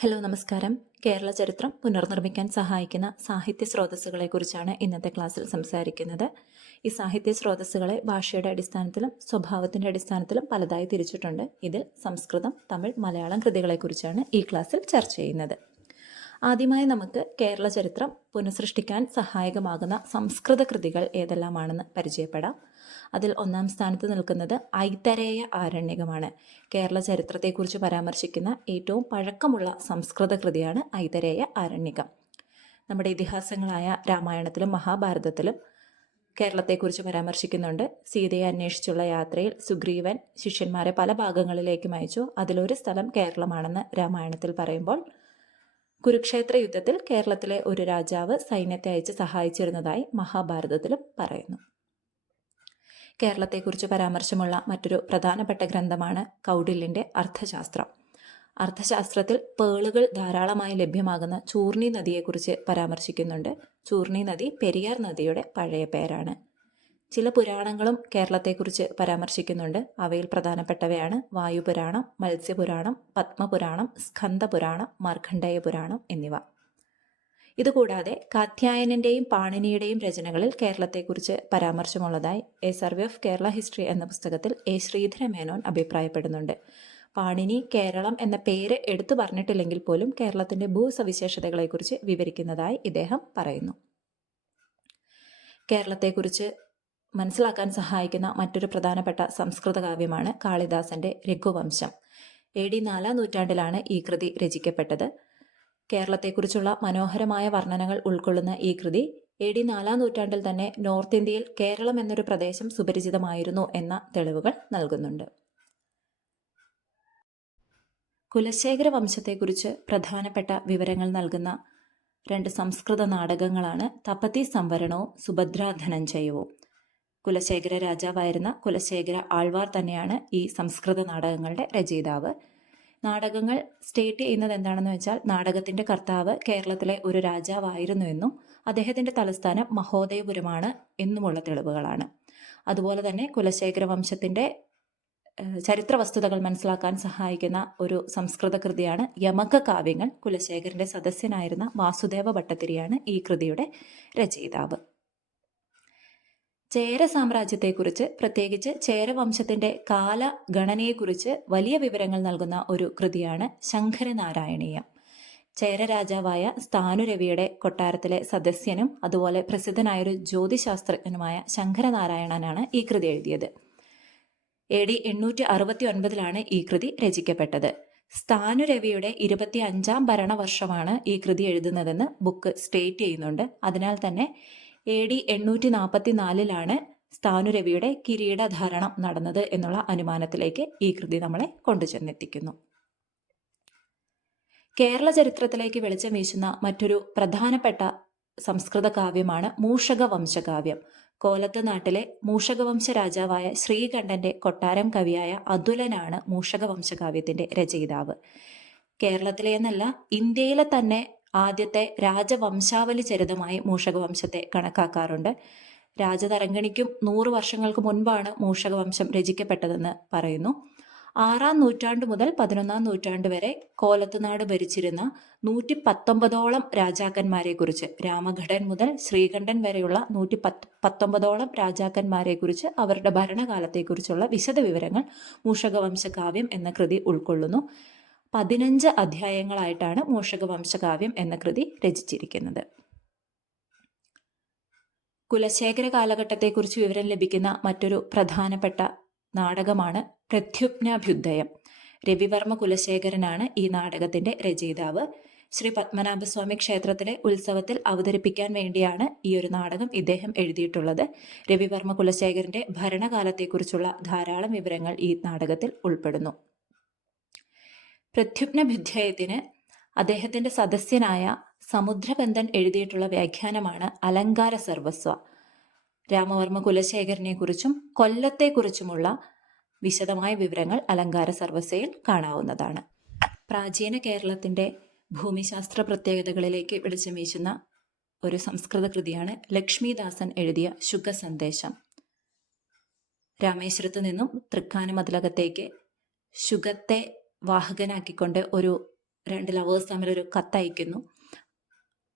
Hello നമസ്കാരം. കേരള ചരിത്രം പുനർനിർമ്മിക്കാൻ സഹായിക്കുന്ന സാഹിത്യ സ്രോതസ്സുകളെക്കുറിച്ചാണ് ഇന്നത്തെ ക്ലാസ്സിൽ സംസാരിക്കുന്നത്. ഈ സാഹിത്യ സ്രോതസ്സുകളെ ഭാഷയുടെ അടിസ്ഥാനത്തിലും സ്വഭാവത്തിൻ്റെ അടിസ്ഥാനത്തിലും പലതായി തിരിച്ചിട്ടുണ്ട്. ഇതിൽ സംസ്കൃതം, തമിഴ്, മലയാളം കൃതികളെക്കുറിച്ചാണ് ഈ ക്ലാസ്സിൽ ചർച്ച ചെയ്യുന്നത്. ആദ്യമായി നമുക്ക് കേരള ചരിത്രം പുനഃസൃഷ്ടിക്കാൻ സഹായകമാകുന്ന സംസ്കൃത കൃതികൾ ഏതെല്ലാമാണെന്ന് പരിചയപ്പെടാം. അതിൽ ഒന്നാം സ്ഥാനത്ത് നിൽക്കുന്നത് ഐതരേയ ആരണ്യകമാണ്. കേരള ചരിത്രത്തെക്കുറിച്ച് പരാമർശിക്കുന്ന ഏറ്റവും പഴക്കമുള്ള സംസ്കൃത കൃതിയാണ് ഐതരേയ ആരണ്യകം. നമ്മുടെ ഇതിഹാസങ്ങളായ രാമായണത്തിലും മഹാഭാരതത്തിലും കേരളത്തെക്കുറിച്ച് പരാമർശിക്കുന്നുണ്ട്. സീതയെ അന്വേഷിച്ചുള്ള യാത്രയിൽ സുഗ്രീവൻ ശിഷ്യന്മാരെ പല ഭാഗങ്ങളിലേക്കും അയച്ചു. അതിലൊരു സ്ഥലം കേരളമാണെന്ന് രാമായണത്തിൽ പറയുമ്പോൾ, കുരുക്ഷേത്ര യുദ്ധത്തിൽ കേരളത്തിലെ ഒരു രാജാവ് സൈന്യത്തെ അയച്ച് സഹായിച്ചിരുന്നതായി മഹാഭാരതത്തിലും പറയുന്നു. കേരളത്തെക്കുറിച്ച് പരാമർശമുള്ള മറ്റൊരു പ്രധാനപ്പെട്ട ഗ്രന്ഥമാണ് കൗടില്യൻ്റെ അർത്ഥശാസ്ത്രം. അർത്ഥശാസ്ത്രത്തിൽ പേളുകൾ ധാരാളമായി ലഭ്യമാകുന്ന ചൂർണി നദിയെക്കുറിച്ച് പരാമർശിക്കുന്നുണ്ട്. ചൂർണി നദി പെരിയാർ നദിയുടെ പഴയ പേരാണ്. ചില പുരാണങ്ങളും കേരളത്തെക്കുറിച്ച് പരാമർശിക്കുന്നുണ്ട്. അവയിൽ പ്രധാനപ്പെട്ടവയാണ് വായുപുരാണം, മത്സ്യപുരാണം, പത്മപുരാണം, സ്കന്ദപുരാണം, മാർക്കണ്ഡേയ പുരാണം എന്നിവ. ഇതുകൂടാതെ കാത്യായനൻ്റെയും പാണിനിയുടെയും രചനകളിൽ കേരളത്തെക്കുറിച്ച് പരാമർശമുള്ളതായി A survey of Kerala history എന്ന പുസ്തകത്തിൽ എ ശ്രീധരമേനോൻ അഭിപ്രായപ്പെടുന്നുണ്ട്. പാണിനി കേരളം എന്ന പേര് എടുത്തു പറഞ്ഞിട്ടില്ലെങ്കിൽ പോലും കേരളത്തിൻ്റെ ഭൂസവിശേഷതകളെക്കുറിച്ച് വിവരിക്കുന്നതായി ഇദ്ദേഹം പറയുന്നു. കേരളത്തെക്കുറിച്ച് മനസ്സിലാക്കാൻ സഹായിക്കുന്ന മറ്റൊരു പ്രധാനപ്പെട്ട സംസ്കൃത കാവ്യമാണ് കാളിദാസന്റെ രഘുവംശം. AD 4-ാം നൂറ്റാണ്ടിലാണ് ഈ കൃതി രചിക്കപ്പെട്ടത്. കേരളത്തെക്കുറിച്ചുള്ള മനോഹരമായ വർണ്ണനകൾ ഉൾക്കൊള്ളുന്ന ഈ കൃതി AD 4-ാം നൂറ്റാണ്ടിൽ തന്നെ നോർത്ത് ഇന്ത്യയിൽ കേരളം എന്നൊരു പ്രദേശം സുപരിചിതമായിരുന്നു എന്ന തെളിവുകൾ നൽകുന്നുണ്ട്. കുലശേഖര വംശത്തെക്കുറിച്ച് പ്രധാനപ്പെട്ട വിവരങ്ങൾ നൽകുന്ന രണ്ട് സംസ്കൃത നാടകങ്ങളാണ് തപതി സംവരണവും സുഭദ്രാ ധനഞ്ജയവും. കുലശേഖര രാജാവായിരുന്ന കുലശേഖര ആൾവാർ തന്നെയാണ് ഈ സംസ്കൃത നാടകങ്ങളുടെ രചയിതാവ്. നാടകങ്ങൾ സ്റ്റേറ്റ് ചെയ്യുന്നത് എന്താണെന്ന് വെച്ചാൽ, നാടകത്തിൻ്റെ കർത്താവ് കേരളത്തിലെ ഒരു രാജാവായിരുന്നു എന്നും അദ്ദേഹത്തിൻ്റെ തലസ്ഥാനം മഹോദയപുരമാണ് എന്നുമുള്ള തെളിവുകളാണ്. അതുപോലെ തന്നെ കുലശേഖര വംശത്തിൻ്റെ ചരിത്ര വസ്തുതകൾ മനസ്സിലാക്കാൻ സഹായിക്കുന്ന ഒരു സംസ്കൃത കൃതിയാണ് യമക കാവ്യങ്ങൾ. കുലശേഖരൻ്റെ സദസ്യനായിരുന്ന വാസുദേവ ഭട്ടതിരിയാണ് ഈ കൃതിയുടെ രചയിതാവ്. ചേര സാമ്രാജ്യത്തെക്കുറിച്ച്, പ്രത്യേകിച്ച് ചേരവംശത്തിൻ്റെ കാലഗണനയെക്കുറിച്ച് വലിയ വിവരങ്ങൾ നൽകുന്ന ഒരു കൃതിയാണ് ശങ്കരനാരായണീയം. ചേര രാജാവായ സ്ഥാനുരവിയുടെ കൊട്ടാരത്തിലെ സദസ്യനും അതുപോലെ പ്രസിദ്ധനായൊരു ജ്യോതിശാസ്ത്രജ്ഞനുമായ ശങ്കരനാരായണനാണ് ഈ കൃതി എഴുതിയത്. AD 869 ഈ കൃതി രചിക്കപ്പെട്ടത്. സ്ഥാനുരവിയുടെ 25-ാം ഭരണവർഷമാണ് ഈ കൃതി എഴുതുന്നതെന്ന് ബുക്ക് സ്റ്റേറ്റ് ചെയ്യുന്നുണ്ട്. അതിനാൽ തന്നെ AD 844 സ്ഥാനുരവിയുടെ കിരീടധാരണം നടന്നത് എന്നുള്ള അനുമാനത്തിലേക്ക് ഈ കൃതി നമ്മളെ കൊണ്ടുചെന്നെത്തിക്കുന്നു. കേരള ചരിത്രത്തിലേക്ക് വെളിച്ചം വീശുന്ന മറ്റൊരു പ്രധാനപ്പെട്ട സംസ്കൃത കാവ്യമാണ് മൂഷക വംശകാവ്യം. കോലത്ത് നാട്ടിലെ മൂഷകവംശ രാജാവായ ശ്രീകണ്ഠന്റെ കൊട്ടാരം കവിയായ അതുലനാണ് മൂഷകവംശകാവ്യത്തിന്റെ രചയിതാവ്. കേരളത്തിലെ എന്നല്ല, ഇന്ത്യയിലെ തന്നെ ആദ്യത്തെ രാജവംശാവലി ചരിതമായി മൂഷകവംശത്തെ കണക്കാക്കാറുണ്ട്. രാജതരംഗിണിക്കും 100 വർഷങ്ങൾക്ക് മുൻപാണ് മൂഷകവംശം രചിക്കപ്പെട്ടതെന്ന് പറയുന്നു. 6-ാം നൂറ്റാണ്ട് മുതൽ 11-ാം നൂറ്റാണ്ട് വരെ കോലത്തുനാട് ഭരിച്ചിരുന്ന 119ഓളം രാജാക്കന്മാരെക്കുറിച്ച്, രാമഘടൻ മുതൽ ശ്രീകണ്ഠൻ വരെയുള്ള 119ഓളം രാജാക്കന്മാരെക്കുറിച്ച്, അവരുടെ ഭരണകാലത്തെക്കുറിച്ചുള്ള വിശദ വിവരങ്ങൾ മൂഷകവംശകാവ്യം എന്ന കൃതി ഉൾക്കൊള്ളുന്നു. 15 അധ്യായങ്ങളായിട്ടാണ് മൂഷകവംശകാവ്യം എന്ന കൃതി രചിച്ചിരിക്കുന്നത്. കുലശേഖര കാലഘട്ടത്തെക്കുറിച്ച് വിവരം ലഭിക്കുന്ന മറ്റൊരു പ്രധാനപ്പെട്ട നാടകമാണ് പ്രത്യുപ്നാഭ്യുദയം. രവിവർമ്മ കുലശേഖരനാണ് ഈ നാടകത്തിന്റെ രചയിതാവ്. ശ്രീ പത്മനാഭസ്വാമി ക്ഷേത്രത്തിലെ ഉത്സവത്തിൽ അവതരിപ്പിക്കാൻ വേണ്ടിയാണ് ഈ ഒരു നാടകം ഇദ്ദേഹം എഴുതിയിട്ടുള്ളത്. രവിവർമ്മ കുലശേഖരന്റെ ഭരണകാലത്തെക്കുറിച്ചുള്ള ധാരാളം വിവരങ്ങൾ ഈ നാടകത്തിൽ ഉൾപ്പെടുന്നു. പ്രത്യുപ്നാഭ്യുദയത്തിന് അദ്ദേഹത്തിന്റെ സദസ്യനായ സമുദ്രബന്ധൻ എഴുതിയിട്ടുള്ള വ്യാഖ്യാനമാണ് അലങ്കാര സർവസ്വ. രാമവർമ്മ കുലശേഖരനെ കുറിച്ചും കൊല്ലത്തെക്കുറിച്ചുമുള്ള വിശദമായ വിവരങ്ങൾ അലങ്കാര സർവസ്വയിൽ കാണാവുന്നതാണ്. പ്രാചീന കേരളത്തിന്റെ ഭൂമിശാസ്ത്ര പ്രത്യേകതകളിലേക്ക് വെളിച്ചം വീശുന്ന ഒരു സംസ്കൃത കൃതിയാണ് ലക്ഷ്മിദാസൻ എഴുതിയ ശുഗസന്ദേശം. രാമേശ്വരത്ത് നിന്നും തൃക്കാനമതിലകത്തേക്ക് ശുഗത്തെ വാഹകനാക്കിക്കൊണ്ട് ഒരു രണ്ട് ലവേഴ്സ് തമ്മിലൊരു കത്തയക്കുന്നു.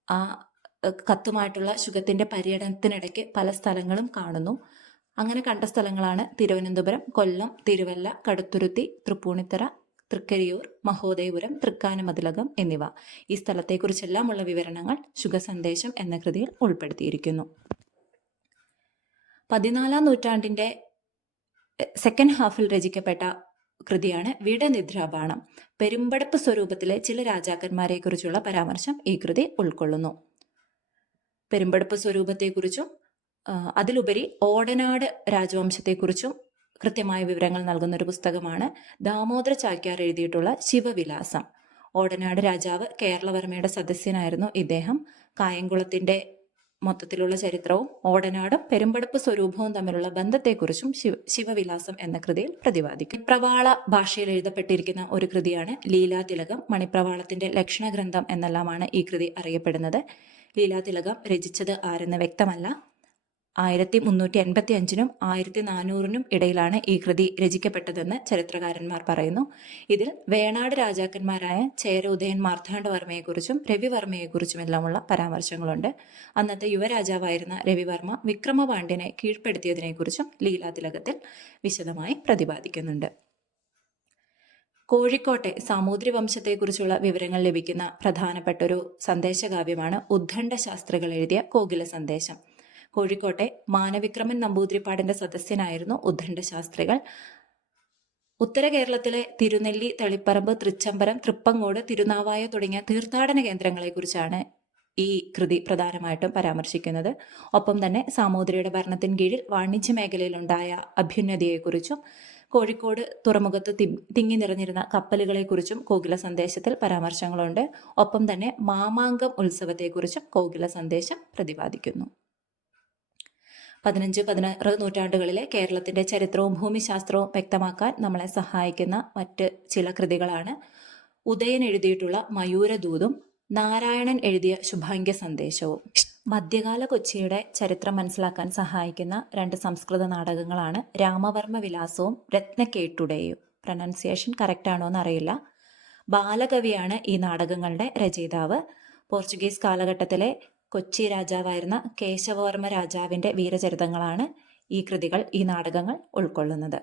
ആ കത്തുമായിട്ടുള്ള ശുഗത്തിൻ്റെ പര്യടനത്തിനിടയ്ക്ക് പല സ്ഥലങ്ങളും കാണുന്നു. അങ്ങനെ കണ്ട സ്ഥലങ്ങളാണ് തിരുവനന്തപുരം, കൊല്ലം, തിരുവല്ല, കടുത്തുരുത്തി, തൃപ്പൂണിത്തറ, തൃക്കരിയൂർ, മഹോദയപുരം, തൃക്കാനമതിലകം എന്നിവ. ഈ സ്ഥലത്തെക്കുറിച്ചെല്ലാമുള്ള വിവരണങ്ങൾ ശുഗസന്ദേശം എന്ന കൃതിയിൽ ഉൾപ്പെടുത്തിയിരിക്കുന്നു. 14-ാം നൂറ്റാണ്ടിൻ്റെ സെക്കൻഡ് ഹാഫിൽ രചിക്കപ്പെട്ട കൃതിയാണ് വിടനിദ്രാബാണം. പെരുമ്പടപ്പ് സ്വരൂപത്തിലെ ചില രാജാക്കന്മാരെക്കുറിച്ചുള്ള പരാമർശം ഈ കൃതി ഉൾക്കൊള്ളുന്നു. പെരുമ്പടപ്പ് സ്വരൂപത്തെക്കുറിച്ചും അതിലുപരി ഓടനാട് രാജവംശത്തെക്കുറിച്ചും കൃത്യമായ വിവരങ്ങൾ നൽകുന്ന ഒരു പുസ്തകമാണ് ദാമോദര ചാക്യാർ എഴുതിയിട്ടുള്ള ശിവവിലാസം. ഓടനാട് രാജാവ് കേരളവർമ്മയുടെ സദസ്യനായിരുന്നു ഇദ്ദേഹം. കായംകുളത്തിൻ്റെ മൊത്തത്തിലുള്ള ചരിത്രവും ഓടനാടും പെരുമ്പടപ്പ് സ്വരൂപവും തമ്മിലുള്ള ബന്ധത്തെക്കുറിച്ചും ശിവവിലാസം എന്ന കൃതിയിൽ പ്രതിപാദിക്കും. മണിപ്രവാള ഭാഷയിൽ എഴുതപ്പെട്ടിരിക്കുന്ന ഒരു കൃതിയാണ് ലീലാതിലകം. മണിപ്രവാളത്തിന്റെ ലക്ഷണഗ്രന്ഥം എന്നെല്ലാമാണ് ഈ കൃതി അറിയപ്പെടുന്നത്. ലീലാതിലകം രചിച്ചത് ആരെന്ന് വ്യക്തമല്ല. 1385-നും 1400-നും ഇടയിലാണ് ഈ കൃതി രചിക്കപ്പെട്ടതെന്ന് ചരിത്രകാരന്മാർ പറയുന്നു. ഇതിൽ വേണാട് രാജാക്കന്മാരായ ചേര ഉദയൻ മാർത്താണ്ഡവർമ്മയെക്കുറിച്ചും രവിവർമ്മയെക്കുറിച്ചുമെല്ലാമുള്ള പരാമർശങ്ങളുണ്ട്. അന്നത്തെ യുവരാജാവായിരുന്ന രവിവർമ്മ വിക്രമപാണ്ഡ്യനെ കീഴ്പ്പെടുത്തിയതിനെക്കുറിച്ചും ലീലാതിലകത്തിൽ വിശദമായി പ്രതിപാദിക്കുന്നുണ്ട്. കോഴിക്കോട്ടെ സാമൂതിരി വംശത്തെക്കുറിച്ചുള്ള വിവരങ്ങൾ ലഭിക്കുന്ന പ്രധാനപ്പെട്ട ഒരു സന്ദേശകാവ്യമാണ് ഉദ്ദണ്ഡ ശാസ്ത്രികൾ എഴുതിയ കോകില സന്ദേശം. കോഴിക്കോട്ടെ മാനവിക്രമൻ നമ്പൂതിരിപ്പാടിന്റെ സദസ്യനായിരുന്നു ഉദ്ദണ്ഡ ശാസ്ത്രികൾ. ഉത്തര കേരളത്തിലെ തിരുനെല്ലി, തളിപ്പറമ്പ്, തൃച്ചംബരം, തൃപ്പങ്ങോട്, തിരുനാവായ തുടങ്ങിയ തീർത്ഥാടന കേന്ദ്രങ്ങളെക്കുറിച്ചാണ് ഈ കൃതി പ്രധാനമായിട്ടും പരാമർശിക്കുന്നത്. ഒപ്പം തന്നെ സാമൂതിരിയുടെ ഭരണത്തിന് കീഴിൽ വാണിജ്യ മേഖലയിലുണ്ടായ അഭ്യുന്നതിയെക്കുറിച്ചും കോഴിക്കോട് തുറമുഖത്ത് തിങ്ങി നിറഞ്ഞിരുന്ന കപ്പലുകളെക്കുറിച്ചും കോകില സന്ദേശത്തിൽ പരാമർശങ്ങളുണ്ട്. ഒപ്പം തന്നെ മാമാങ്കം ഉത്സവത്തെക്കുറിച്ചും കോകില സന്ദേശം പ്രതിപാദിക്കുന്നു. 15-16 നൂറ്റാണ്ടുകളിലെ കേരളത്തിന്റെ ചരിത്രവും ഭൂമിശാസ്ത്രവും വ്യക്തമാക്കാൻ നമ്മളെ സഹായിക്കുന്ന മറ്റ് ചില കൃതികളാണ് ഉദയൻ എഴുതിയിട്ടുള്ള മയൂരദൂതും നാരായണൻ എഴുതിയ ശുഭാംഗ്യ സന്ദേശവും. മധ്യകാല കൊച്ചിയുടെ ചരിത്രം മനസ്സിലാക്കാൻ സഹായിക്കുന്ന 2 സംസ്കൃത നാടകങ്ങളാണ് രാമവർമ്മ വിലാസവും രത്നക്കേട്ടുടേയും. പ്രൊനൗൺസിയേഷൻ കറക്റ്റ് ആണോ എന്നറിയില്ല. ബാലകവിയാണ് ഈ നാടകങ്ങളുടെ രചയിതാവ്. പോർച്ചുഗീസ് കാലഘട്ടത്തിലെ കൊച്ചി രാജാവായിരുന്ന കേശവവർമ്മ രാജാവിൻ്റെ വീരചരിതങ്ങളാണ് ഈ നാടകങ്ങൾ ഉൾക്കൊള്ളുന്നത്.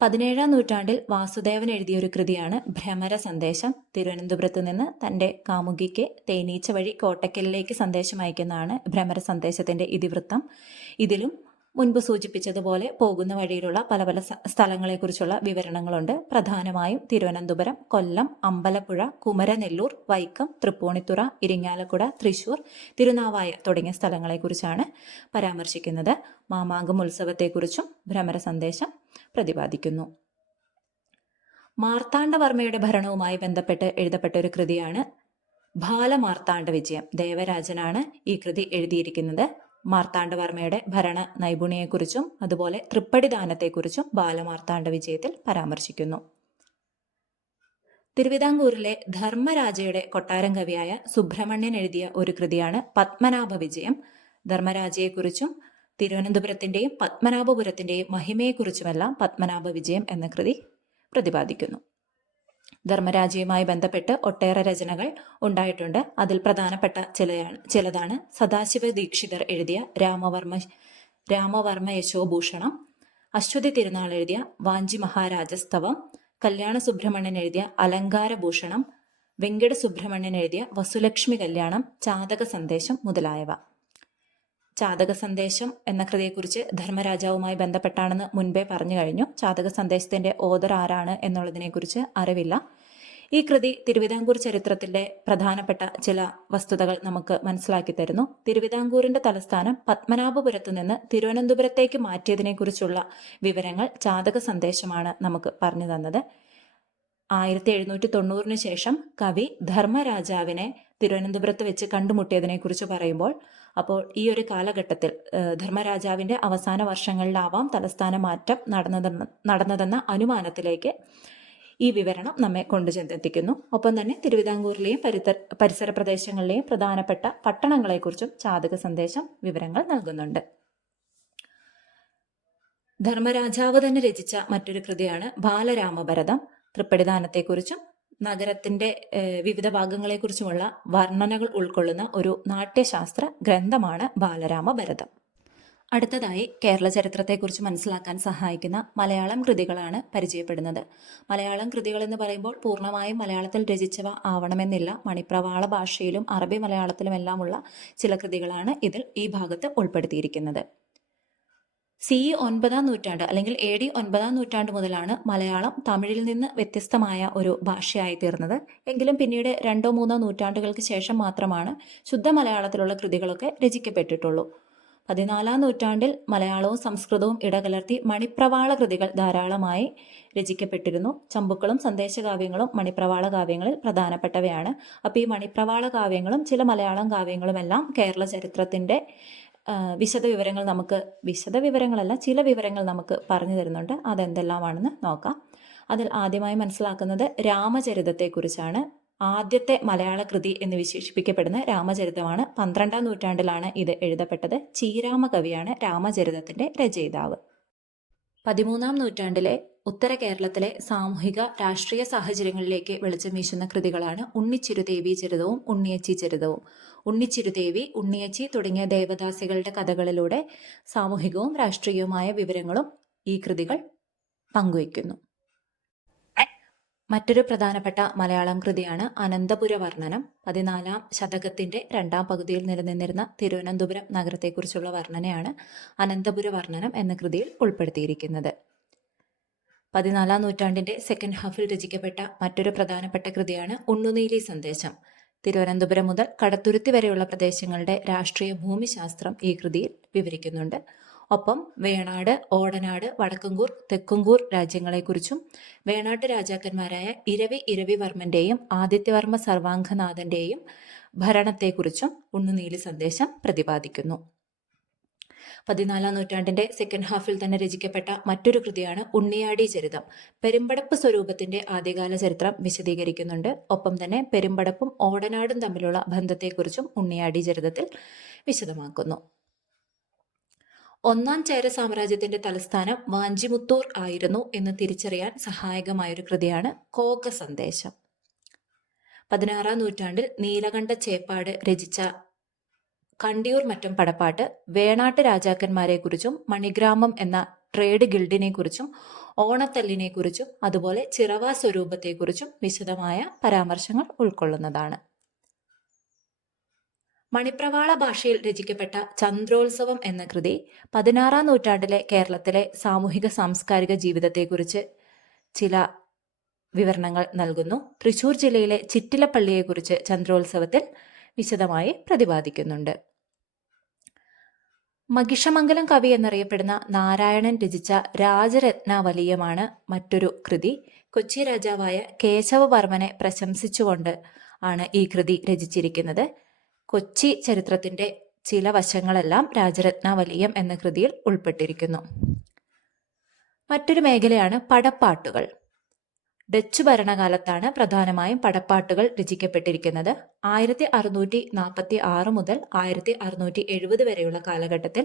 17-ാം നൂറ്റാണ്ടിൽ വാസുദേവൻ എഴുതിയൊരു കൃതിയാണ് ഭ്രമര സന്ദേശം. തിരുവനന്തപുരത്ത് നിന്ന് തൻ്റെ കാമുകിക്ക് തേനീച്ച വഴി കോട്ടക്കലിലേക്ക് സന്ദേശം അയക്കുന്നതാണ് ഭ്രമര സന്ദേശത്തിൻ്റെ ഇതിവൃത്തം. ഇതിലും മുൻപ് സൂചിപ്പിച്ചതുപോലെ പോകുന്ന വഴിയിലുള്ള പല പല സ്ഥലങ്ങളെക്കുറിച്ചുള്ള വിവരണങ്ങളുണ്ട്. പ്രധാനമായും തിരുവനന്തപുരം, കൊല്ലം, അമ്പലപ്പുഴ, കുമരനെല്ലൂർ, വൈക്കം, തൃപ്പൂണിത്തുറ, ഇരിങ്ങാലക്കുട, തൃശൂർ, തിരുനാവായ തുടങ്ങിയ സ്ഥലങ്ങളെക്കുറിച്ചാണ് പരാമർശിക്കുന്നത്. മാമാങ്കം ഉത്സവത്തെക്കുറിച്ചും ഭ്രമര സന്ദേശം പ്രതിപാദിക്കുന്നു. മാർത്താണ്ഡവർമ്മയുടെ ഭരണവുമായി ബന്ധപ്പെട്ട് എഴുതപ്പെട്ട ഒരു കൃതിയാണ് ബാലമാർത്താണ്ഡ വിജയം. ദേവരാജനാണ് ഈ കൃതി എഴുതിയിരിക്കുന്നത്. മാർത്താണ്ഡവർമ്മയുടെ ഭരണ നൈപുണ്യത്തെക്കുറിച്ചും അതുപോലെ തൃപ്പടിദാനത്തെക്കുറിച്ചും ബാലമാർത്താണ്ഡ വിജയത്തിൽ പരാമർശിക്കുന്നു. തിരുവിതാംകൂറിലെ ധർമ്മരാജയുടെ കൊട്ടാരം കവിയായ സുബ്രഹ്മണ്യൻ എഴുതിയ ഒരു കൃതിയാണ് പത്മനാഭ വിജയം. ധർമ്മരാജയെക്കുറിച്ചും തിരുവനന്തപുരത്തിൻ്റെയും പത്മനാഭപുരത്തിൻ്റെയും മഹിമയെക്കുറിച്ചുമെല്ലാം പത്മനാഭ വിജയം എന്ന കൃതി പ്രതിപാദിക്കുന്നു. ധർമ്മരാജയുമായി ബന്ധപ്പെട്ട് ഒട്ടേറെ രചനകൾ ഉണ്ടായിട്ടുണ്ട്. അതിൽ പ്രധാനപ്പെട്ട ചിലതാണ് സദാശിവ ദീക്ഷിതർ എഴുതിയ രാമവർമ്മ യശോഭൂഷണം, അശ്വതി തിരുനാൾ എഴുതിയ വാഞ്ചി മഹാരാജസ്തവം, കല്യാണ സുബ്രഹ്മണ്യൻ എഴുതിയ അലങ്കാരഭൂഷണം, വെങ്കട സുബ്രഹ്മണ്യൻ എഴുതിയ വസുലക്ഷ്മി കല്യാണം, ചാതക സന്ദേശം മുതലായവ. ചാതക സന്ദേശം എന്ന കൃതിയെക്കുറിച്ച് ധർമ്മരാജാവുമായി ബന്ധപ്പെട്ടാണെന്ന് മുൻപേ പറഞ്ഞു കഴിഞ്ഞു. ചാതക സന്ദേശത്തിൻ്റെ ഓതർ ആരാണ് എന്നുള്ളതിനെക്കുറിച്ച് അറിവില്ല. ഈ കൃതി തിരുവിതാംകൂർ ചരിത്രത്തിൻ്റെ പ്രധാനപ്പെട്ട ചില വസ്തുതകൾ നമുക്ക് മനസ്സിലാക്കി തരുന്നു. തിരുവിതാംകൂറിൻ്റെ തലസ്ഥാനം പത്മനാഭപുരത്ത് നിന്ന് തിരുവനന്തപുരത്തേക്ക് മാറ്റിയതിനെക്കുറിച്ചുള്ള വിവരങ്ങൾ ചാതക സന്ദേശമാണ് നമുക്ക് പറഞ്ഞു തന്നത്. 1790 ശേഷം കവി ധർമ്മരാജാവിനെ തിരുവനന്തപുരത്ത് വെച്ച് കണ്ടുമുട്ടിയതിനെക്കുറിച്ച് പറയുമ്പോൾ ഈ ഒരു കാലഘട്ടത്തിൽ ധർമ്മരാജാവിൻ്റെ അവസാന വർഷങ്ങളിലാവാം തലസ്ഥാന മാറ്റം നടന്നതെന്ന അനുമാനത്തിലേക്ക് ഈ വിവരണം നമ്മെ കൊണ്ടുചെന്നെത്തിക്കുന്നു. ഒപ്പം തന്നെ തിരുവിതാംകൂറിലെയും പരിസര പ്രദേശങ്ങളിലെയും പ്രധാനപ്പെട്ട പട്ടണങ്ങളെക്കുറിച്ചും ചാതക സന്ദേശം വിവരങ്ങൾ നൽകുന്നുണ്ട്. ധർമ്മരാജാവ് തന്നെ രചിച്ച മറ്റൊരു കൃതിയാണ് ബാലരാമഭരതം. തൃപ്പടിദാനത്തെക്കുറിച്ചും നഗരത്തിൻ്റെ വിവിധ ഭാഗങ്ങളെക്കുറിച്ചുമുള്ള വർണ്ണനകൾ ഉൾക്കൊള്ളുന്ന ഒരു നാട്യശാസ്ത്ര ഗ്രന്ഥമാണ് ബാലരാമഭരതം. അടുത്തതായി കേരള ചരിത്രത്തെക്കുറിച്ച് മനസ്സിലാക്കാൻ സഹായിക്കുന്ന മലയാളം കൃതികളാണ് പരിചയപ്പെടുന്നത്. മലയാളം കൃതികൾ എന്ന് പറയുമ്പോൾ പൂർണ്ണമായും മലയാളത്തിൽ രചിച്ചവ ആവണമെന്നില്ല. മണിപ്രവാള ഭാഷയിലും അറബി മലയാളത്തിലുമെല്ലാമുള്ള ചില കൃതികളാണ് ഈ ഭാഗത്ത് ഉൾപ്പെടുത്തിയിരിക്കുന്നത്. CE 9-ാം നൂറ്റാണ്ട് അല്ലെങ്കിൽ AD 9-ാം നൂറ്റാണ്ട് മുതലാണ് മലയാളം തമിഴിൽ നിന്ന് വ്യത്യസ്തമായ ഒരു ഭാഷയായി തീർന്നത്. എങ്കിലും പിന്നീട് 2-3 നൂറ്റാണ്ടുകൾക്ക് ശേഷം മാത്രമാണ് ശുദ്ധ മലയാളത്തിലുള്ള കൃതികളൊക്കെ രചിക്കപ്പെട്ടിട്ടുള്ളൂ. 14-ാം നൂറ്റാണ്ടിൽ മലയാളവും സംസ്കൃതവും ഇടകലർത്തി മണിപ്രവാള കൃതികൾ ധാരാളമായി രചിക്കപ്പെട്ടിരുന്നു. ചമ്പുക്കളും സന്ദേശകാവ്യങ്ങളും മണിപ്രവാള കാവ്യങ്ങളിൽ പ്രധാനപ്പെട്ടവയാണ്. അപ്പോൾ ഈ മണിപ്രവാള കാവ്യങ്ങളും ചില മലയാളം കാവ്യങ്ങളുമെല്ലാം കേരള ചരിത്രത്തിൻ്റെ ചില വിവരങ്ങൾ നമുക്ക് പറഞ്ഞു തരുന്നുണ്ട്. അതെന്തെല്ലാമാണെന്ന് നോക്കാം. അതിൽ ആദ്യമായി മനസ്സിലാക്കുന്നത് രാമചരിതത്തെക്കുറിച്ചാണ്. ആദ്യത്തെ മലയാള കൃതി എന്ന് വിശേഷിപ്പിക്കപ്പെടുന്ന രാമചരിതമാണ്. 12-ാം നൂറ്റാണ്ടിലാണ് ഇത് എഴുതപ്പെട്ടത്. ചീരാമ കവിയാണ് രാമചരിതത്തിൻ്റെ രചയിതാവ്. 13-ാം നൂറ്റാണ്ടിലെ ഉത്തര കേരളത്തിലെ സാമൂഹിക രാഷ്ട്രീയ സാഹചര്യങ്ങളിലേക്ക് വെളിച്ചം വീശുന്ന കൃതികളാണ് ഉണ്ണിച്ചിരുദേവി ചരിതവും ഉണ്ണിയച്ചി ചരിതവും. ഉണ്ണിച്ചിരുദേവി, ഉണ്ണിയച്ചി തുടങ്ങിയ ദേവദാസികളുടെ കഥകളിലൂടെ സാമൂഹികവും രാഷ്ട്രീയവുമായ വിവരങ്ങളും ഈ കൃതികൾ പങ്കുവയ്ക്കുന്നു. മറ്റൊരു പ്രധാനപ്പെട്ട മലയാളം കൃതിയാണ് അനന്തപുര വർണ്ണനം. 14-ാം ശതകത്തിൻ്റെ 2-ാം പകുതിയിൽ നിലനിന്നിരുന്ന തിരുവനന്തപുരം നഗരത്തെക്കുറിച്ചുള്ള വർണ്ണനയാണ് അനന്തപുര വർണ്ണനം എന്ന കൃതിയിൽ ഉൾപ്പെടുത്തിയിരിക്കുന്നത്. 14-ാം നൂറ്റാണ്ടിൻ്റെ സെക്കൻഡ് ഹാഫിൽ രചിക്കപ്പെട്ട മറ്റൊരു പ്രധാനപ്പെട്ട കൃതിയാണ് ഉണ്ണുനീലി സന്ദേശം. തിരുവനന്തപുരം മുതൽ കടത്തുരുത്തി വരെയുള്ള പ്രദേശങ്ങളുടെ രാഷ്ട്രീയ ഭൂമിശാസ്ത്രം ഈ കൃതിയിൽ വിവരിക്കുന്നുണ്ട്. ഒപ്പം വേണാട്, ഓടനാട്, വടക്കങ്കൂർ, തെക്കുംകൂർ രാജ്യങ്ങളെക്കുറിച്ചും വേണാട്ട് രാജാക്കന്മാരായ ഇരവിവർമ്മൻ്റെയും ആദിത്യവർമ്മ സർവാംഗനാഥൻ്റെയും ഭരണത്തെക്കുറിച്ചും ഉണ്ണുനീലി സന്ദേശം പ്രതിപാദിക്കുന്നു. 14-ാം നൂറ്റാണ്ടിൻ്റെ സെക്കൻഡ് ഹാഫിൽ തന്നെ രചിക്കപ്പെട്ട മറ്റൊരു കൃതിയാണ് ഉണ്ണിയാടി ചരിതം. പെരുമ്പടപ്പ് സ്വരൂപത്തിൻ്റെ ആദ്യകാല ചരിത്രം വിശദീകരിക്കുന്നുണ്ട്. ഒപ്പം തന്നെ പെരുമ്പടപ്പും ഓടനാടും തമ്മിലുള്ള ബന്ധത്തെക്കുറിച്ചും ഉണ്ണിയാടി ചരിതത്തിൽ വിശദമാക്കുന്നു. 1-ാം ചേര സാമ്രാജ്യത്തിന്റെ തലസ്ഥാനം വാഞ്ചിമുത്തൂർ ആയിരുന്നു എന്ന് തിരിച്ചറിയാൻ സഹായകമായൊരു കൃതിയാണ് കോക സന്ദേശം. 16-ാം നൂറ്റാണ്ടിൽ നീലകണ്ഠ ചേപ്പാട് രചിച്ച കണ്ടിയൂർ മറ്റം പടപ്പാട്ട് വേണാട്ട് രാജാക്കന്മാരെക്കുറിച്ചും മണിഗ്രാമം എന്ന ട്രേഡ് ഗിൽഡിനെക്കുറിച്ചും ഓണത്തല്ലിനെക്കുറിച്ചും അതുപോലെ ചിറവ സ്വരൂപത്തെക്കുറിച്ചും വിശദമായ പരാമർശങ്ങൾ ഉൾക്കൊള്ളുന്നതാണ്. മണിപ്രവാള ഭാഷയിൽ രചിക്കപ്പെട്ട ചന്ദ്രോത്സവം എന്ന കൃതി 16-ാം നൂറ്റാണ്ടിലെ കേരളത്തിലെ സാമൂഹിക സാംസ്കാരിക ജീവിതത്തെക്കുറിച്ച് ചില വിവരണങ്ങൾ നൽകുന്നു. തൃശൂർ ജില്ലയിലെ ചിറ്റിലപ്പള്ളിയെക്കുറിച്ച് ചന്ദ്രോത്സവത്തിൽ വിശദമായി പ്രതിപാദിക്കുന്നുണ്ട്. മഹിഷമംഗലം കവി എന്നറിയപ്പെടുന്ന നാരായണൻ രചിച്ച രാജരത്നാവലീയമാണ് മറ്റൊരു കൃതി. കൊച്ചി രാജാവായ കേശവവർമ്മനെ പ്രശംസിച്ചുകൊണ്ട് ആണ് ഈ കൃതി രചിച്ചിരിക്കുന്നത്. കൊച്ചി ചരിത്രത്തിൻ്റെ ചില വശങ്ങളെല്ലാം രാജരത്നാവലീയം എന്ന കൃതിയിൽ ഉൾപ്പെട്ടിരിക്കുന്നു. മറ്റൊരു മേഖലയാണ് പടപ്പാട്ടുകൾ. ഡച്ച് ഭരണകാലത്താണ് പ്രധാനമായും പടപ്പാട്ടുകൾ രചിക്കപ്പെട്ടിരിക്കുന്നത്. 1646 മുതൽ 1670 വരെയുള്ള കാലഘട്ടത്തിൽ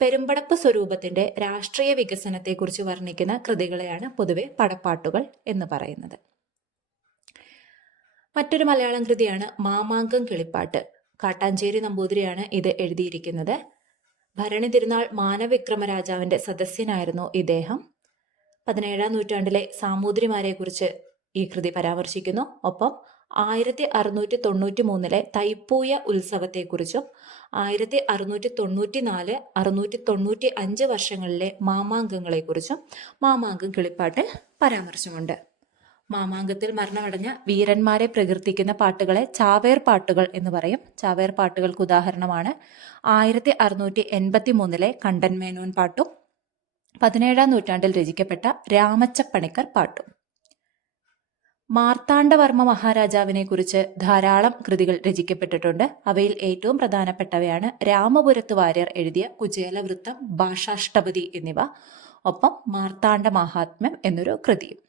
പെരുമ്പടപ്പ് സ്വരൂപത്തിന്റെ രാഷ്ട്രീയ വികസനത്തെക്കുറിച്ച് വർണ്ണിക്കുന്ന കൃതികളെയാണ് പൊതുവെ പടപ്പാട്ടുകൾ എന്ന് പറയുന്നത്. മറ്റൊരു മലയാളം കൃതിയാണ് മാമാങ്കം കിളിപ്പാട്ട്. കാട്ടാഞ്ചേരി നമ്പൂതിരിയാണ് ഇത് എഴുതിയിരിക്കുന്നത്. ഭരണി തിരുനാൾ മാനവിക്രമ രാജാവിന്റെ സദസ്യനായിരുന്നു ഇദ്ദേഹം. 17-ാം നൂറ്റാണ്ടിലെ സാമൂതിരിമാരെക്കുറിച്ച് ഈ കൃതി പരാമർശിക്കുന്നു. ഒപ്പം 1693 തൈപ്പൂയ ഉത്സവത്തെക്കുറിച്ചും 1694, 695 വർഷങ്ങളിലെ മാമാങ്കങ്ങളെക്കുറിച്ചും മാമാങ്കം കിളിപ്പാട്ടിൽ പരാമർശമുണ്ട്. മാമാങ്കത്തിൽ മരണമടഞ്ഞ വീരന്മാരെ പ്രകീർത്തിക്കുന്ന പാട്ടുകളെ ചാവേർ പാട്ടുകൾ എന്ന് പറയും. ചാവേർ പാട്ടുകൾക്ക് ഉദാഹരണമാണ് 1683 കണ്ടൻമേനോൻ പാട്ടും 17-ാം നൂറ്റാണ്ടിൽ രചിക്കപ്പെട്ട രാമച്ചപ്പണിക്കർ പാട്ടും. മാർത്താണ്ഡവർമ്മ മഹാരാജാവിനെ കുറിച്ച് ധാരാളം കൃതികൾ രചിക്കപ്പെട്ടിട്ടുണ്ട്. അവയിൽ ഏറ്റവും പ്രധാനപ്പെട്ടവയാണ് രാമപുരത്ത് വാര്യർ എഴുതിയ കുചേലവൃത്തം, ഭാഷാഷ്ടപതി എന്നിവ. ഒപ്പം മാർത്താണ്ഡ മഹാത്മ്യം എന്നൊരു കൃതിയും.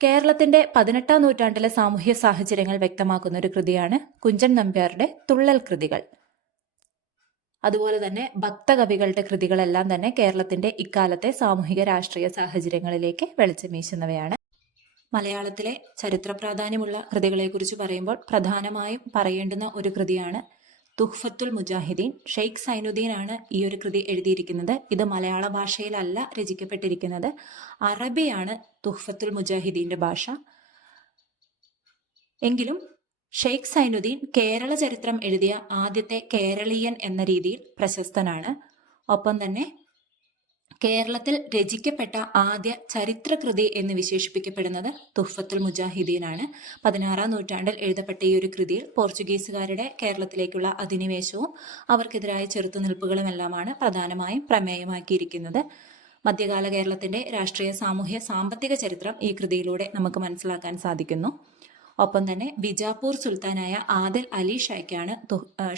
കേരളത്തിന്റെ 18-ാം നൂറ്റാണ്ടിലെ സാമൂഹ്യ സാഹചര്യങ്ങൾ വ്യക്തമാക്കുന്ന ഒരു കൃതിയാണ് കുഞ്ചൻ നമ്പ്യാരുടെ തുള്ളൽ കൃതികൾ. അതുപോലെ തന്നെ ഭക്തകവികളുടെ കൃതികളെല്ലാം തന്നെ കേരളത്തിന്റെ ഇക്കാലത്തെ സാമൂഹിക രാഷ്ട്രീയ സാഹചര്യങ്ങളിലേക്ക് വെളിച്ചം വീശുന്നവയാണ്. മലയാളത്തിലെ ചരിത്ര പ്രാധാന്യമുള്ള കൃതികളെക്കുറിച്ച് പറയുമ്പോൾ പ്രധാനമായും പറയേണ്ടുന്ന ഒരു കൃതിയാണ് തുഹ്ഫത്തുൽ മുജാഹിദീൻ. ഷെയ്ഖ് സൈനുദ്ദീൻ ആണ് ഈ ഒരു കൃതി എഴുതിയിരിക്കുന്നത്. ഇത് മലയാള ഭാഷയിലല്ല രചിക്കപ്പെട്ടിരിക്കുന്നത്, അറബിയാണ് തുഹ്ഫത്തുൽ മുജാഹിദീൻ്റെ ഭാഷ. എങ്കിലും ഷെയ്ഖ് സൈനുദ്ദീൻ കേരള ചരിത്രം എഴുതിയ ആദ്യത്തെ കേരളീയൻ എന്ന രീതിയിൽ പ്രശസ്തനാണ്. ഒപ്പം തന്നെ കേരളത്തിൽ രചിക്കപ്പെട്ട ആദ്യ ചരിത്രകൃതി എന്ന് വിശേഷിപ്പിക്കപ്പെടുന്നത് തുഹ്ഫത്തുൽ മുജാഹിദീനാണ്. 16-ാം നൂറ്റാണ്ടിൽ എഴുതപ്പെട്ട ഈ ഒരു കൃതിയിൽ പോർച്ചുഗീസുകാരുടെ കേരളത്തിലേക്കുള്ള അധിനിവേശവും അവർക്കെതിരായ ചെറുത്തുനിൽപ്പുകളുമെല്ലാമാണ് പ്രധാനമായും പ്രമേയമാക്കിയിരിക്കുന്നത്. മധ്യകാല കേരളത്തിന്റെ രാഷ്ട്രീയ, സാമൂഹ്യ, സാമ്പത്തിക ചരിത്രം ഈ കൃതിയിലൂടെ നമുക്ക് മനസ്സിലാക്കാൻ സാധിക്കുന്നു. ഒപ്പം തന്നെ ബിജാപൂർ സുൽത്താനായ ആദിൽ അലി ഷായ്ക്കാണ്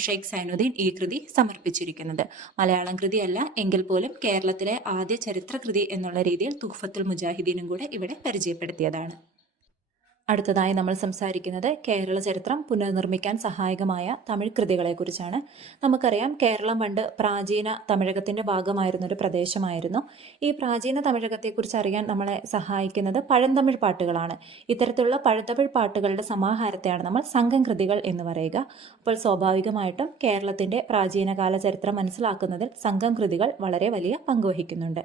ഷെയ്ഖ് സൈനുദ്ദീൻ ഈ കൃതി സമർപ്പിച്ചിരിക്കുന്നത്. മലയാളം കൃതിയല്ല എങ്കിൽ പോലും കേരളത്തിലെ ആദ്യ ചരിത്രകൃതി എന്നുള്ള രീതിയിൽ തുഹ്ഫത്തുൽ മുജാഹിദീനും കൂടെ ഇവിടെ പരിചയപ്പെടുത്തിയതാണ്. അടുത്തതായി നമ്മൾ സംസാരിക്കുന്നത് കേരള ചരിത്രം പുനർനിർമ്മിക്കാൻ സഹായകമായ തമിഴ് കൃതികളെക്കുറിച്ചാണ്. നമുക്കറിയാം, കേരളം പണ്ട് പ്രാചീന തമിഴകത്തിൻ്റെ ഭാഗമായിരുന്നൊരു പ്രദേശമായിരുന്നു. ഈ പ്രാചീന തമിഴകത്തെക്കുറിച്ച് അറിയാൻ നമ്മളെ സഹായിക്കുന്നത് പഴന്തമിഴ് പാട്ടുകളാണ്. ഇത്തരത്തിലുള്ള പഴന്തമിഴ് പാട്ടുകളുടെ സമാഹാരത്തെയാണ് നമ്മൾ സംഘം കൃതികൾ എന്ന് പറയുക. അപ്പോൾ സ്വാഭാവികമായിട്ടും കേരളത്തിൻ്റെ പ്രാചീനകാല ചരിത്രം മനസ്സിലാക്കുന്നതിൽ സംഘം കൃതികൾ വളരെ വലിയ പങ്കുവഹിക്കുന്നുണ്ട്.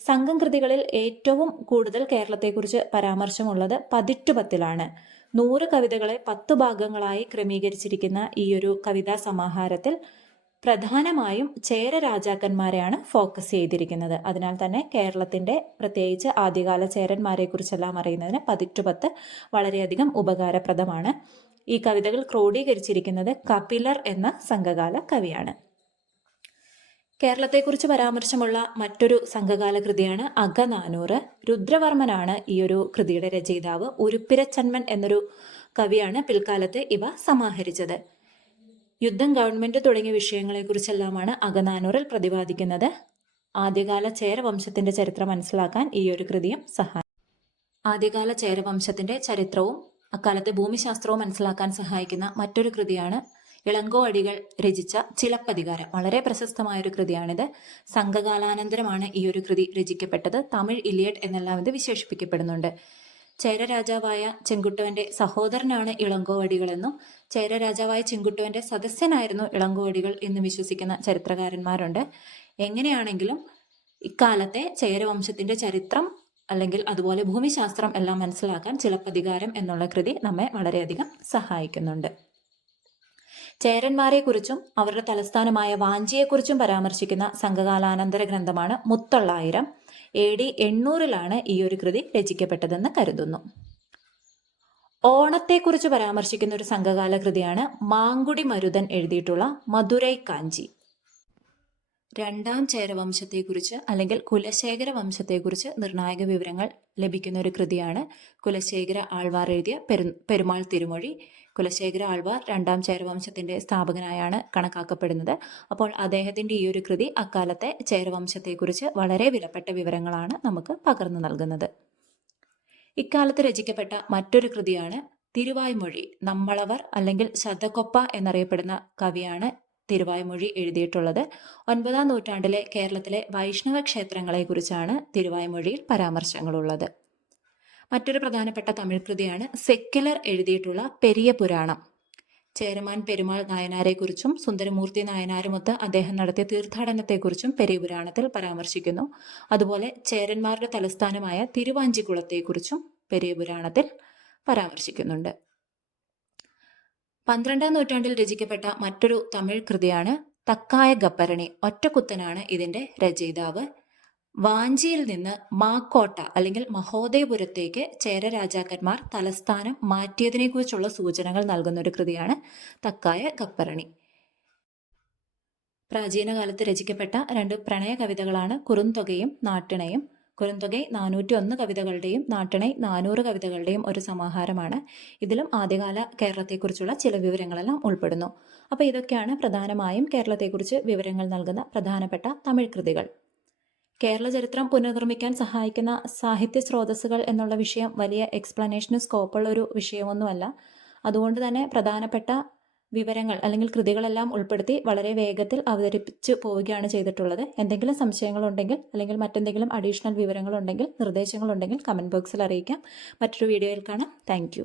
സംഘം കൃതികളിൽ ഏറ്റവും കൂടുതൽ കേരളത്തെക്കുറിച്ച് പരാമർശമുള്ളത് പതിറ്റുപത്തിലാണ്. 100 കവിതകളെ 10 ഭാഗങ്ങളായി ക്രമീകരിച്ചിരിക്കുന്ന ഈ ഒരു കവിതാ സമാഹാരത്തിൽ പ്രധാനമായും ചേര രാജാക്കന്മാരെയാണ് ഫോക്കസ് ചെയ്തിരിക്കുന്നത്. അതിനാൽ തന്നെ കേരളത്തിൻ്റെ പ്രത്യേകിച്ച് ആദ്യകാല ചേരന്മാരെ കുറിച്ചെല്ലാം അറിയുന്നതിന് പതിറ്റുപത്ത് വളരെയധികം ഉപകാരപ്രദമാണ്. ഈ കവിതകൾ ക്രോഡീകരിച്ചിരിക്കുന്നത് കപിലർ എന്ന സംഘകാല കവിയാണ്. കേരളത്തെക്കുറിച്ച് പരാമർശമുള്ള മറ്റൊരു സംഘകാല കൃതിയാണ് അകനാനൂറ്. രുദ്രവർമ്മനാണ് ഈ ഒരു കൃതിയുടെ രചയിതാവ്. ഉരുപ്പിരച്ചന്മൻ എന്നൊരു കവിയാണ് പിൽക്കാലത്ത് ഇവ സമാഹരിച്ചത്. യുദ്ധം, ഗവൺമെന്റ് തുടങ്ങിയ വിഷയങ്ങളെക്കുറിച്ചെല്ലാമാണ് അകനാനൂറിൽ പ്രതിപാദിക്കുന്നത്. ആദ്യകാല ചേരവംശത്തിന്റെ ചരിത്രം മനസ്സിലാക്കാൻ ഈ ഒരു കൃതിയും സഹായിക്കും. ആദ്യകാല ചേരവംശത്തിന്റെ ചരിത്രവും അക്കാലത്തെ ഭൂമിശാസ്ത്രവും മനസ്സിലാക്കാൻ സഹായിക്കുന്ന മറ്റൊരു കൃതിയാണ് ഇളങ്കോ അടികൾ രചിച്ച ചിലപ്പതികാരം. വളരെ പ്രശസ്തമായൊരു കൃതിയാണിത്. സംഘകാലാനന്തരമാണ് ഈ ഒരു കൃതി രചിക്കപ്പെട്ടത്. തമിഴ് ഇലിയഡ് എന്നെല്ലാം ഇത് വിശേഷിപ്പിക്കപ്പെടുന്നുണ്ട്. ചേര രാജാവായ ചെങ്കുട്ടുവന്റെ സഹോദരനാണ് ഇളങ്കോ അടികളെന്നും ചേര രാജാവായ ചെങ്കുട്ടുവന്റെ സദസ്യനായിരുന്നു ഇളങ്കോ അടികൾ എന്ന് വിശ്വസിക്കുന്ന ചരിത്രകാരന്മാരുണ്ട്. എങ്ങനെയാണെങ്കിലും ഇക്കാലത്തെ ചേരവംശത്തിന്റെ ചരിത്രം അല്ലെങ്കിൽ അതുപോലെ ഭൂമിശാസ്ത്രം എല്ലാം മനസ്സിലാക്കാൻ ചിലപ്പതികാരം എന്നുള്ള കൃതി നമ്മെ വളരെയധികം സഹായിക്കുന്നുണ്ട്. ചേരന്മാരെക്കുറിച്ചും അവരുടെ തലസ്ഥാനമായ വാഞ്ചിയെക്കുറിച്ചും പരാമർശിക്കുന്ന സംഘകാലാനന്തര ഗ്രന്ഥമാണ് മുത്തൊള്ളായിരം. AD 800-ലാണ് ഈ ഒരു കൃതി രചിക്കപ്പെട്ടതെന്ന് കരുതുന്നു. ഓണത്തെക്കുറിച്ച് പരാമർശിക്കുന്ന ഒരു സംഘകാല കൃതിയാണ് മാങ്കുടി മരുതൻ എഴുതിയിട്ടുള്ള മധുരൈ കാഞ്ചി. 2-ാം ചേരവംശത്തെക്കുറിച്ച് അല്ലെങ്കിൽ കുലശേഖര വംശത്തെക്കുറിച്ച് നിർണായക വിവരങ്ങൾ ലഭിക്കുന്ന ഒരു കൃതിയാണ് കുലശേഖര ആൾവാർ എഴുതിയ പെരുമാൾ തിരുമൊഴി. കുലശേഖര ആൾവാർ 2-ാം ചേരവംശത്തിന്റെ സ്ഥാപകനായാണ് കണക്കാക്കപ്പെടുന്നത്. അപ്പോൾ അദ്ദേഹത്തിന്റെ ഈ ഒരു കൃതി അക്കാലത്തെ ചേരവംശത്തെക്കുറിച്ച് വളരെ വിലപ്പെട്ട വിവരങ്ങളാണ് നമുക്ക് പകർന്നു നൽകുന്നത്. ഇക്കാലത്ത് രചിക്കപ്പെട്ട മറ്റൊരു കൃതിയാണ് തിരുവായ്മൊഴി. നമ്മളവർ അല്ലെങ്കിൽ ശതകൊപ്പ എന്നറിയപ്പെടുന്ന കവിയാണ് തിരുവായ്മൊഴി എഴുതിയിട്ടുള്ളത്. 9-ാം നൂറ്റാണ്ടിലെ കേരളത്തിലെ വൈഷ്ണവ ക്ഷേത്രങ്ങളെക്കുറിച്ചാണ് തിരുവായ്മൊഴിയിൽ പരാമർശങ്ങളുള്ളത്. മറ്റൊരു പ്രധാനപ്പെട്ട തമിഴ് കൃതിയാണ് സെക്കുലർ എഴുതിയിട്ടുള്ള പെരിയ പുരാണം. ചേരമാൻ പെരുമാൾ നായനാരെക്കുറിച്ചും സുന്ദരമൂർത്തി നായനാരുമൊത്ത് അദ്ദേഹം നടത്തിയ തീർത്ഥാടനത്തെക്കുറിച്ചും പെരിയ പുരാണത്തിൽ പരാമർശിക്കുന്നു. അതുപോലെ ചേരന്മാരുടെ തലസ്ഥാനമായ തിരുവാഞ്ചിക്കുളത്തെക്കുറിച്ചും പെരിയ പുരാണത്തിൽ പരാമർശിക്കുന്നുണ്ട്. 12-ാം നൂറ്റാണ്ടിൽ രചിക്കപ്പെട്ട മറ്റൊരു തമിഴ് കൃതിയാണ് തക്കായ ഗപ്പരണി. ഒറ്റക്കുത്തനാണ് ഇതിന്റെ രചയിതാവ്. വാഞ്ചിയിൽ നിന്ന് മാക്കോട്ട അല്ലെങ്കിൽ മഹോദയപുരത്തേക്ക് ചേര രാജാക്കന്മാർ തലസ്ഥാനം മാറ്റിയതിനെക്കുറിച്ചുള്ള സൂചനകൾ നൽകുന്ന ഒരു കൃതിയാണ് തക്കായ ഗപ്പരണി. പ്രാചീന കാലത്ത് രചിക്കപ്പെട്ട 2 പ്രണയ കവിതകളാണ് കുറുന്തൊകയും നാട്ടിണയും. കുറുന്തൊകൈ 401 കവിതകളുടെയും നാട്ടിണൈ 400 കവിതകളുടെയും ഒരു സമാഹാരമാണ്. ഇതിലും ആദ്യകാല കേരളത്തെക്കുറിച്ചുള്ള ചില വിവരങ്ങളെല്ലാം ഉൾപ്പെടുന്നു. അപ്പോൾ ഇതൊക്കെയാണ് പ്രധാനമായും കേരളത്തെക്കുറിച്ച് വിവരങ്ങൾ നൽകുന്ന പ്രധാനപ്പെട്ട തമിഴ് കൃതികൾ. കേരള ചരിത്രം പുനർനിർമ്മിക്കാൻ സഹായിക്കുന്ന സാഹിത്യ സ്രോതസ്സുകൾ എന്നുള്ള വിഷയം വലിയ എക്സ്പ്ലനേഷന് സ്കോപ്പുള്ള ഒരു വിഷയമൊന്നുമല്ല. അതുകൊണ്ട് തന്നെ പ്രധാനപ്പെട്ട വിവരങ്ങൾ അല്ലെങ്കിൽ കൃതികളെല്ലാം ഉൾപ്പെടുത്തി വളരെ വേഗത്തിൽ അവതരിപ്പിച്ച് പോവുകയാണ് ചെയ്തിട്ടുള്ളത്. എന്തെങ്കിലും സംശയങ്ങളുണ്ടെങ്കിൽ അല്ലെങ്കിൽ മറ്റെന്തെങ്കിലും അഡീഷണൽ വിവരങ്ങളുണ്ടെങ്കിൽ നിർദ്ദേശങ്ങളുണ്ടെങ്കിൽ കമൻറ്റ് ബോക്സിൽ അറിയിക്കാം. മറ്റൊരു വീഡിയോയിൽ കാണാം. താങ്ക്